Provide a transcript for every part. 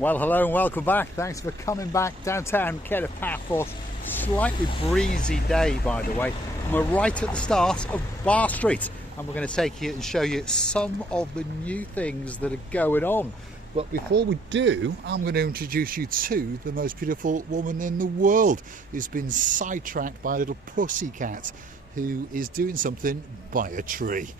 Well, hello and welcome back. Thanks for coming back downtown Kato Paphos. Slightly breezy day, by the way. And we're right at the start of Bar Street, and we're going to take you and show you some of the new things that are going on. But before we do, I'm going to introduce you to the most beautiful woman in the world who's been sidetracked by a little pussycat who is doing something by a tree.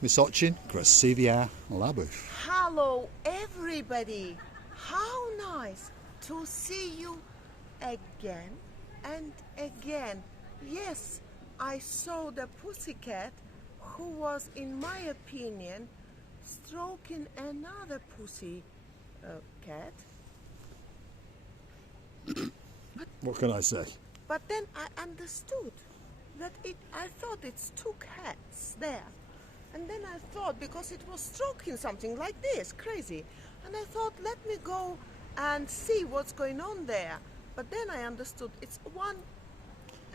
Miss Ochin, Krasivia Labuf. Hello everybody! How nice to see you again and again. Yes, I saw the pussycat who was, in my opinion, stroking another pussy cat. What can I say? But then I understood that I thought it's two cats there. And then I thought, because it was stroking something like this, crazy. And I thought, let me go and see what's going on there. But then I understood it's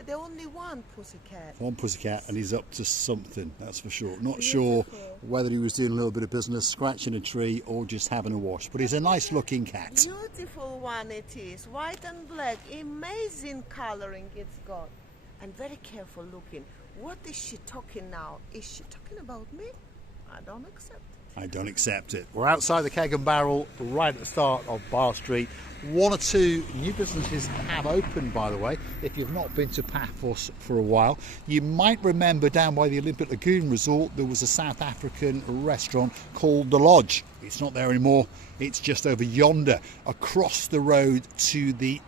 the only one pussycat. One pussycat, and he's up to something, that's for sure. Not Beautiful. sure whether he was doing a little bit of business, scratching a tree, or just having a wash. But he's a nice looking cat. Beautiful one it is, white and black, amazing coloring it's got. And very careful looking. What is she talking now? Is she talking about me? I don't accept it. I don't accept it. We're outside the Keg and Barrel, right at the start of Bar Street. One or two new businesses have opened, by the way. If you've not been to Paphos for a while, you might remember down by the Olympic Lagoon Resort there was a South African restaurant called The Lodge. It's not there anymore. It's just over yonder, across the road to the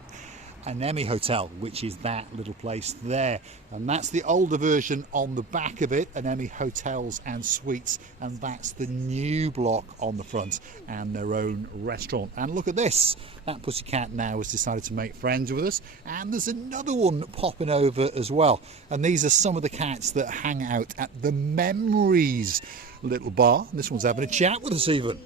Anemi Hotel, which is that little place there, and that's the older version on the back of it, Anemi Hotels and Suites, and that's the new block on the front and their own restaurant. And look at this, that pussycat now has decided to make friends with us, and there's another one popping over as well. And these are some of the cats that hang out at the Memories little bar. This one's having a chat with us even.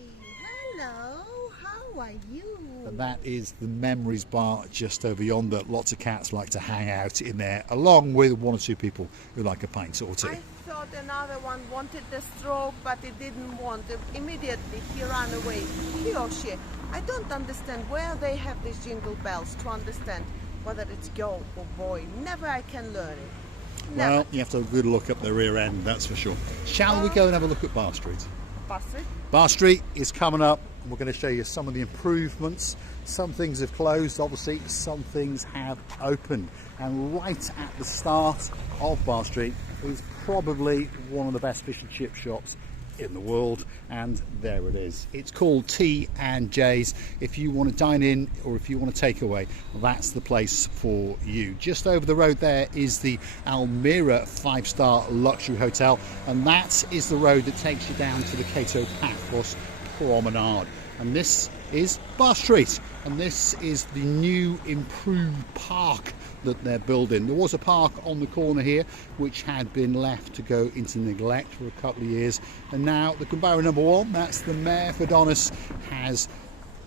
Hello, how are you? And that is the Memories bar just over yonder. Lots of cats like to hang out in there, along with one or two people who like a pint or two. I thought another one wanted the stroke, but it didn't want it. Immediately he ran away, he or she. I don't understand where they have these jingle bells to understand whether it's girl or boy. Never I can learn it. Never. Well, you have to have a good look up the rear end, that's for sure. Shall we go and have a look at Bar Street? Bar Street? Bar Street is coming up. We're going to show you some of the improvements. Some things have closed, obviously, some things have opened. And right at the start of Bar Street is probably one of the best fish and chip shops in the world, and there it is. It's called T&J's. If you want to dine in or if you want to take away, that's the place for you. Just over the road there is the Almira 5-star luxury hotel, and that is the road that takes you down to the Kato Paphos promenade. And this is Bar Street, and this is the new improved park that they're building. There was a park on the corner here which had been left to go into neglect for a couple of years, and now the Kumbara number one, that's the Mayor Fedonis, has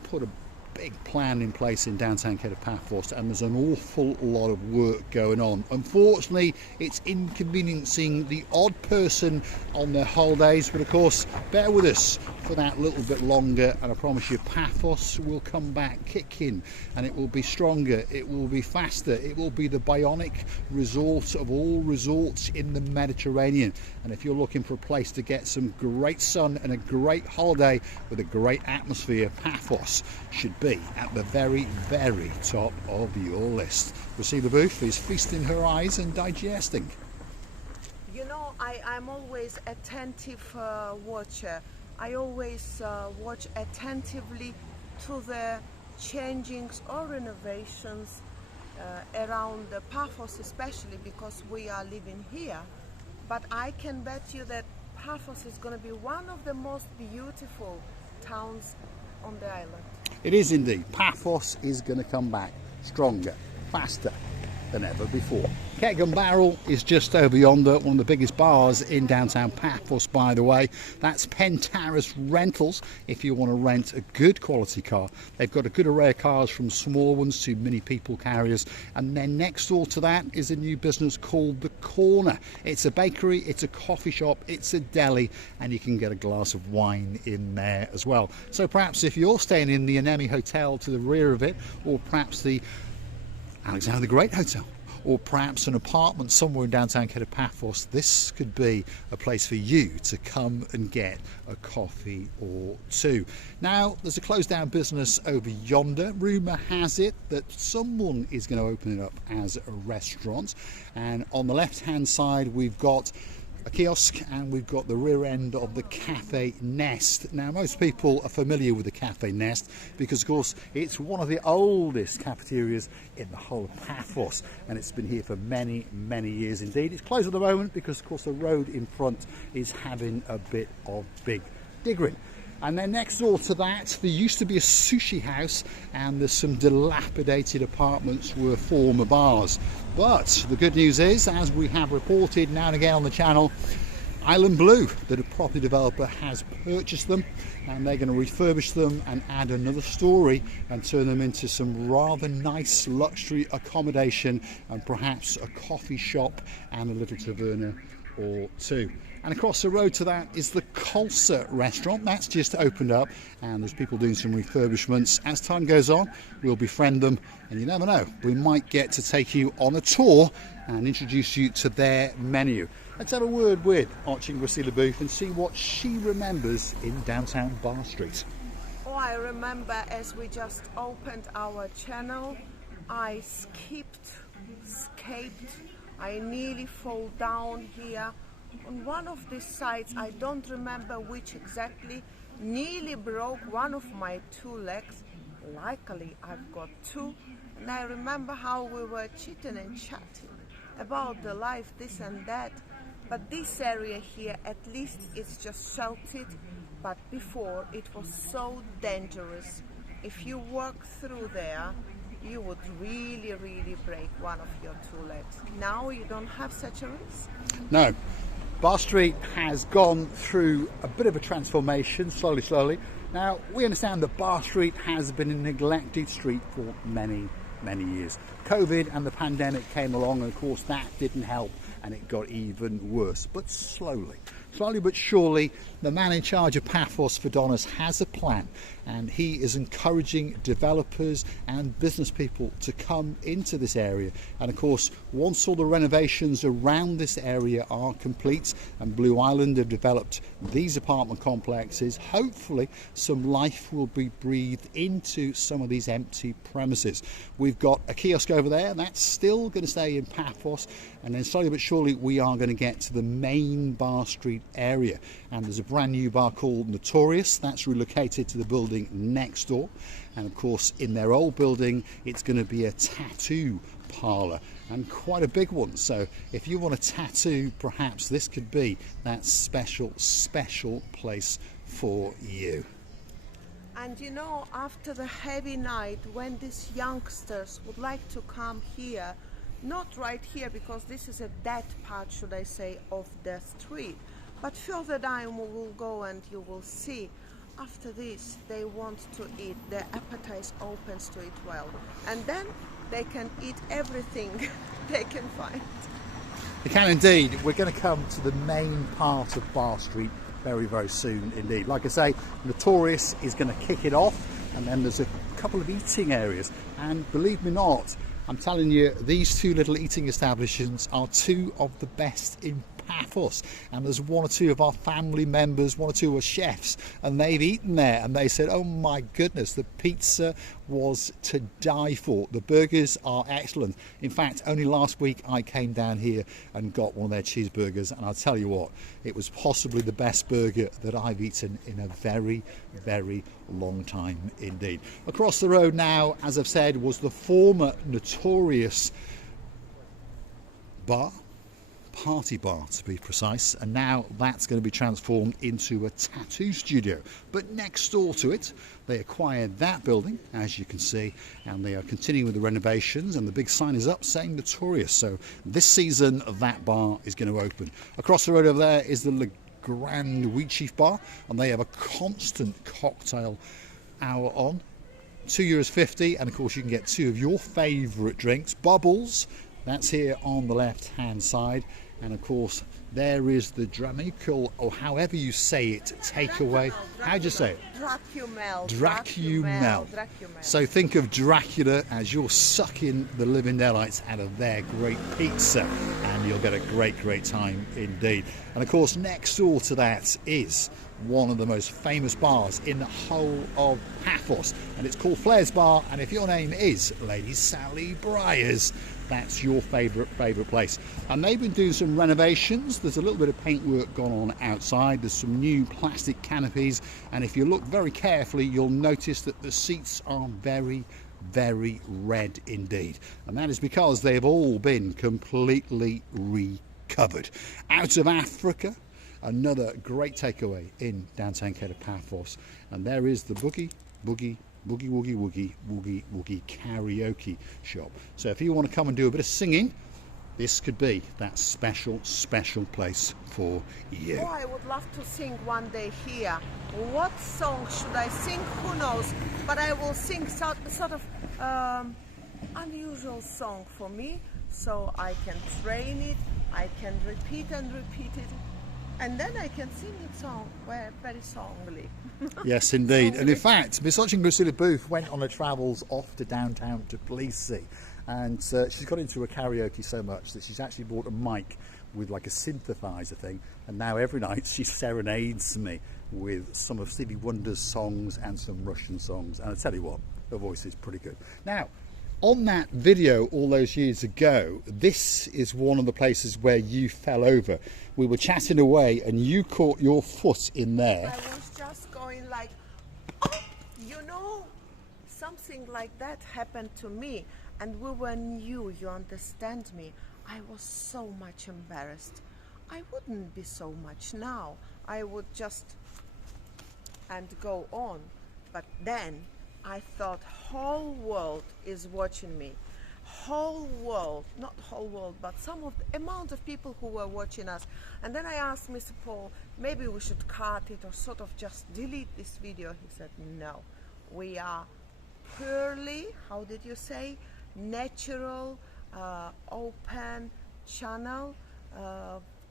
put a big plan in place in downtown Kato Paphos, and there's an awful lot of work going on. Unfortunately, it's inconveniencing the odd person on their holidays, but of course, bear with us for that little bit longer, and I promise you Paphos will come back kicking, and it will be stronger, it will be faster, it will be the bionic resort of all resorts in the Mediterranean. And if you're looking for a place to get some great sun and a great holiday with a great atmosphere, Paphos should be at the very, very top of your list. Rasiba Booth is feasting her eyes and digesting. You know, I'm always attentive watcher. I always watch attentively to the changings or renovations around the Paphos, especially because we are living here. But I can bet you that Paphos is going to be one of the most beautiful towns on the island. It is indeed. Paphos is going to come back stronger, faster than ever before. Keg and Barrel is just over yonder, one of the biggest bars in downtown Paphos, by the way. That's Pentaris Rentals if you want to rent a good quality car. They've got a good array of cars from small ones to mini people carriers. And then next door to that is a new business called The Corner. It's a bakery, it's a coffee shop, it's a deli, and you can get a glass of wine in there as well. So perhaps if you're staying in the Anemi Hotel to the rear of it, or perhaps the Alexander the Great Hotel, or perhaps an apartment somewhere in downtown Kato Paphos, this could be a place for you to come and get a coffee or two. Now, there's a closed down business over yonder. Rumour has it that someone is going to open it up as a restaurant. And on the left hand side, we've got a kiosk, and we've got the rear end of the Cafe Nest. Now, most people are familiar with the Cafe Nest because, of course, it's one of the oldest cafeterias in the whole of Paphos, and it's been here for many, many years indeed. It's closed at the moment because, of course, the road in front is having a bit of big diggering. And then next door to that, there used to be a sushi house, and there's some dilapidated apartments were former bars. But the good news is, as we have reported now and again on the channel, Island Blue, that a property developer has purchased them, and they're going to refurbish them and add another story and turn them into some rather nice luxury accommodation, and perhaps a coffee shop and a little taverna or two. And across the road to that is the Colsa restaurant. That's just opened up, and there's people doing some refurbishments. As time goes on, we'll befriend them, and you never know, we might get to take you on a tour and introduce you to their menu. Let's have a word with Archie Gracila Booth and see what she remembers in downtown Bar Street. Oh, I remember as we just opened our channel, I escaped, I nearly fall down here. On one of these sides, I don't remember which exactly, nearly broke one of my two legs. Luckily, I've got two, and I remember how we were chitting and chatting about the life, this and that. But this area here, at least it's just sheltered, but before it was so dangerous. If you walk through there, you would really, really break one of your two legs. Now you don't have such a risk. No. Bar Street has gone through a bit of a transformation, slowly. Now, we understand that Bar Street has been a neglected street for many, many years. COVID and the pandemic came along, and of course that didn't help, and it got even worse. But slowly but surely, the man in charge of Paphos Vadonis has a plan, and he is encouraging developers and business people to come into this area. And of course, once all the renovations around this area are complete and Blue Island have developed these apartment complexes, hopefully some life will be breathed into some of these empty premises. We've got a kiosk over there, and that's still going to stay in Paphos, and then slowly but surely we are going to get to the main Bar Street area, and there's a brand new bar called Notorious that's relocated to the building next door. And of course, in their old building, it's going to be a tattoo parlour, and quite a big one. So if you want a tattoo, perhaps this could be that special place for you. And you know, after the heavy night, when these youngsters would like to come here, not right here because this is a dead part, should I say, of the street, but further down we will go and you will see. After this, they want to eat. Their appetite opens to it well, and then they can eat everything they can find. They can indeed. We're going to come to the main part of Bar Street very, very soon indeed. Like I say, Notorious is going to kick it off, and then there's a couple of eating areas, and believe me not, I'm telling you, these two little eating establishments are two of the best in Paphos, and there's one or two of our family members, one or two are chefs, and they've eaten there, and they said, oh my goodness, the pizza was to die for. The burgers are excellent. In fact, only last week I came down here and got one of their cheeseburgers, and I'll tell you what, it was possibly the best burger that I've eaten in a very, very long time indeed. Across the road now, as I've said, was the former Notorious bar, party bar to be precise, and now that's going to be transformed into a tattoo studio. But next door to it, they acquired that building, as you can see, and they are continuing with the renovations, and the big sign is up saying Notorious. So this season that bar is going to open. Across the road over there is the Le Grand Wheat Chief Bar, and they have a constant cocktail hour on. €2.50, and of course you can get two of your favourite drinks. Bubbles, that's here on the left hand side, and of course there is the Dracumel, or however you say it, takeaway. How do you say it? Dracumel. So think of Dracula as you're sucking the living daylights out of their great pizza, and you'll get a great time indeed. And of course next door to that is one of the most famous bars in the whole of Paphos, and it's called Flair's Bar, and if your name is Lady Sally Briars, that's your favourite place. And they've been doing some renovations. There's a little bit of paintwork gone on outside, there's some new plastic canopies, and if you look very carefully you'll notice that the seats are very red indeed, and that is because they've all been completely recovered. Out of Africa, another great takeaway in downtown Kato Paphos, and there is the Boogie Woogie karaoke shop. So if you want to come and do a bit of singing, this could be that special place for you. Oh, I would love to sing one day here. What song should I sing? Who knows? But I will sing sort of unusual song for me, so I can train it, I can repeat it, and then I can sing it very songly. Yes, indeed. And in fact, Miss Gracilla Booth went on her travels off to downtown to Tbilisi, and she's got into a karaoke so much that she's actually bought a mic with like a synthesizer thing, and now every night she serenades me with some of Stevie Wonder's songs and some Russian songs, and I tell you what, her voice is pretty good. Now, on that video all those years ago, this is one of the places where you fell over. We were chatting away and you caught your foot in there. I was just going like, oh, you know, something like that happened to me, and we were new, you understand me. I was so much embarrassed. I wouldn't be so much now. I would just and go on. But then I thought whole world is watching me. Whole world, not whole world, but some of the amount of people who were watching us. And then I asked Mr. Paul, maybe we should cut it or sort of just delete this video. He said, no, we are purely, how did you say, natural, open channel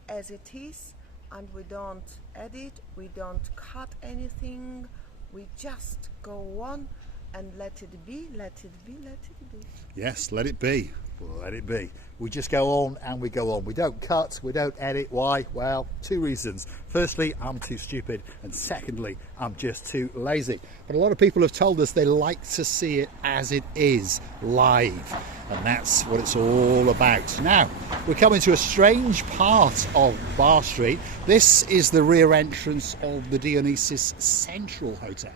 as it is, and we don't edit, we don't cut anything. We just go on and let it be, let it be, let it be. Yes, let it be, let it be. We just go on and we go on. We don't cut, we don't edit. Why? Well, two reasons. Firstly, I'm too stupid, and secondly, I'm just too lazy. But a lot of people have told us they like to see it as it is, live, and that's what it's all about. Now, we're coming to a strange part of Bar Street. This is the rear entrance of the Dionysus Central Hotel.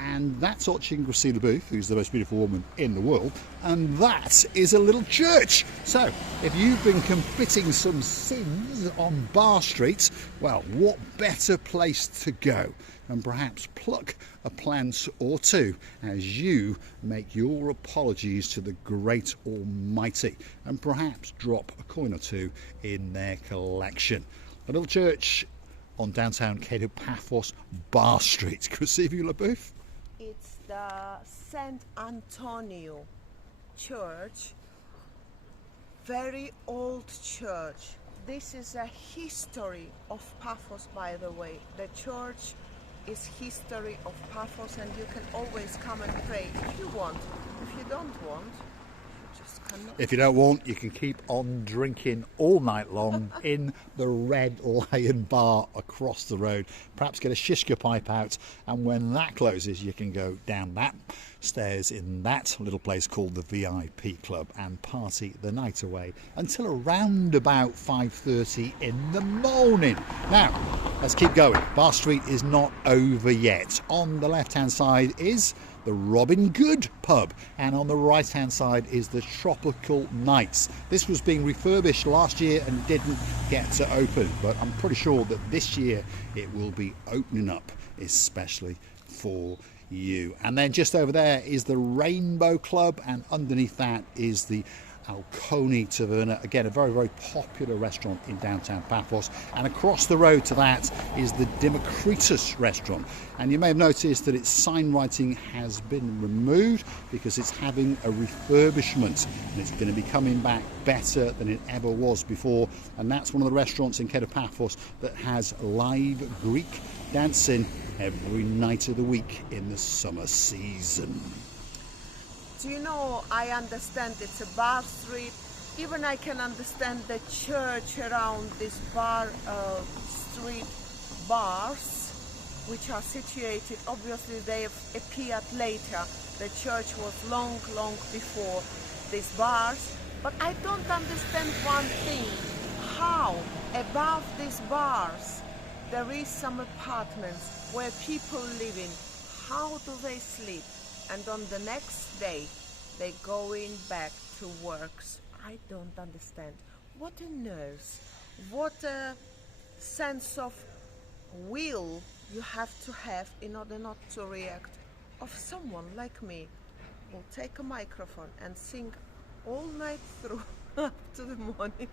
And that's Gracilla Booth, who's the most beautiful woman in the world, and that is a little church. So if you've been committing some sins on Bar Street, well, what better place to go and perhaps pluck a plant or two as you make your apologies to the great Almighty, and perhaps drop a coin or two in their collection. A little church on downtown Kato Paphos Bar Street. Gracilla Booth. It's the St. Antonio Church, very old church. This is a history of Paphos, by the way. The church is history of Paphos, and you can always come and pray if you want. If you don't want, you just cannot. If you don't want, you can keep on drinking all night long in the Red Lion Bar across the road. Perhaps get a shishka pipe out, and when that closes, you can go down that stairs in that little place called the VIP Club and party the night away until around about 5:30 in the morning. Now, let's keep going. Bar Street is not over yet. On the left-hand side is the Robin Good pub, and on the right hand side is the Tropical Nights. This was being refurbished last year and didn't get to open, but I'm pretty sure that this year it will be opening up especially for you. And then just over there is the Rainbow Club, and underneath that is the Alconi Taverna, again a very, very popular restaurant in downtown Paphos, and across the road to that is the Democritus restaurant, and you may have noticed that its sign writing has been removed because it's having a refurbishment and it's going to be coming back better than it ever was before. And that's one of the restaurants in Kato Paphos that has live Greek dancing every night of the week in the summer season. Do you know, I understand it's a bar street. Even I can understand the church around this bar street bars, which are situated, obviously they have appeared later. The church was long, long before these bars. But I don't understand one thing. How above these bars there is some apartments where people live in. How do they sleep? And on the next day, they're going back to works. I don't understand. What a nerves, what a sense of will you have to have in order not to react of someone like me who take a microphone and sing all night through up to the morning.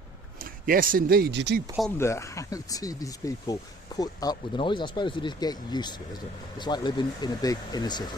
Yes, indeed. You do ponder how do these people put up with the noise. I suppose they just get used to it, isn't it? It's like living in a big inner city.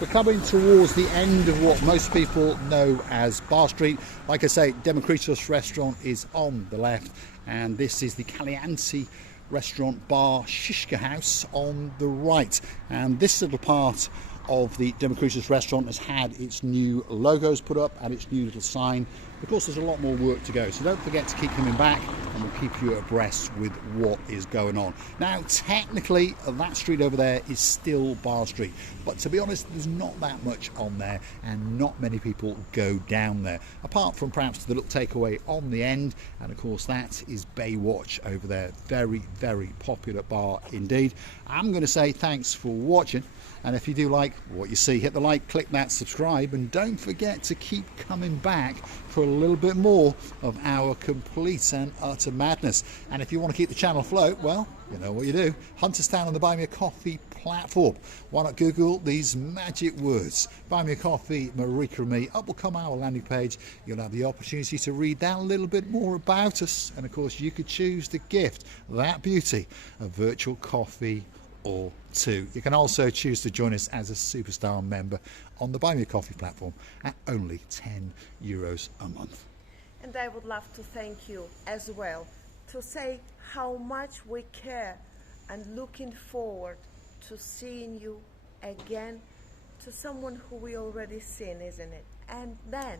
We're coming towards the end of what most people know as Bar Street. Like I say, Democritus restaurant is on the left, and this is the Calianti restaurant bar Shishka house on the right. And this little part of the Democritus restaurant has had its new logos put up and its new little sign. Of course, there's a lot more work to go, so don't forget to keep coming back and we'll keep you abreast with what is going on. Now, technically, that street over there is still Bar Street, but to be honest, there's not that much on there and not many people go down there, apart from perhaps the little takeaway on the end, and of course that is Baywatch over there. Very, very popular bar indeed. I'm going to say thanks for watching, and if you do like what you see, hit the like, click that subscribe, and don't forget to keep coming back for a little bit more of our complete and utter madness. And if you want to keep the channel afloat, well, you know what you do. Hunt us down on the Buy Me a Coffee platform. Why not Google these magic words, Buy Me a Coffee, Marika and me. Up will come our landing page. You'll have the opportunity to read down a little bit more about us, and of course you could choose to gift that beauty, a virtual coffee or two. You can also choose to join us as a superstar member on the Buy Me a Coffee platform at only €10 a month. And I would love to thank you as well, to say how much we care and looking forward to seeing you again, to someone who we already seen, isn't it? And then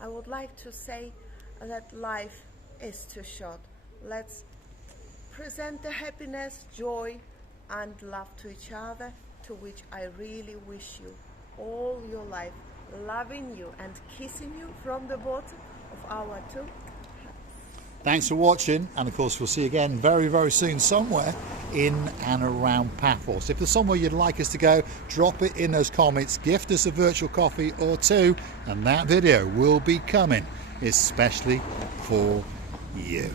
I would like to say that life is too short. Let's present the happiness, joy and love to each other, to which I really wish you all your life, loving you and kissing you from the bottom of our two. Thanks for watching, and of course we'll see you again very, very soon somewhere in and around Paphos. If there's somewhere you'd like us to go, drop it in those comments, gift us a virtual coffee or two, and that video will be coming especially for you.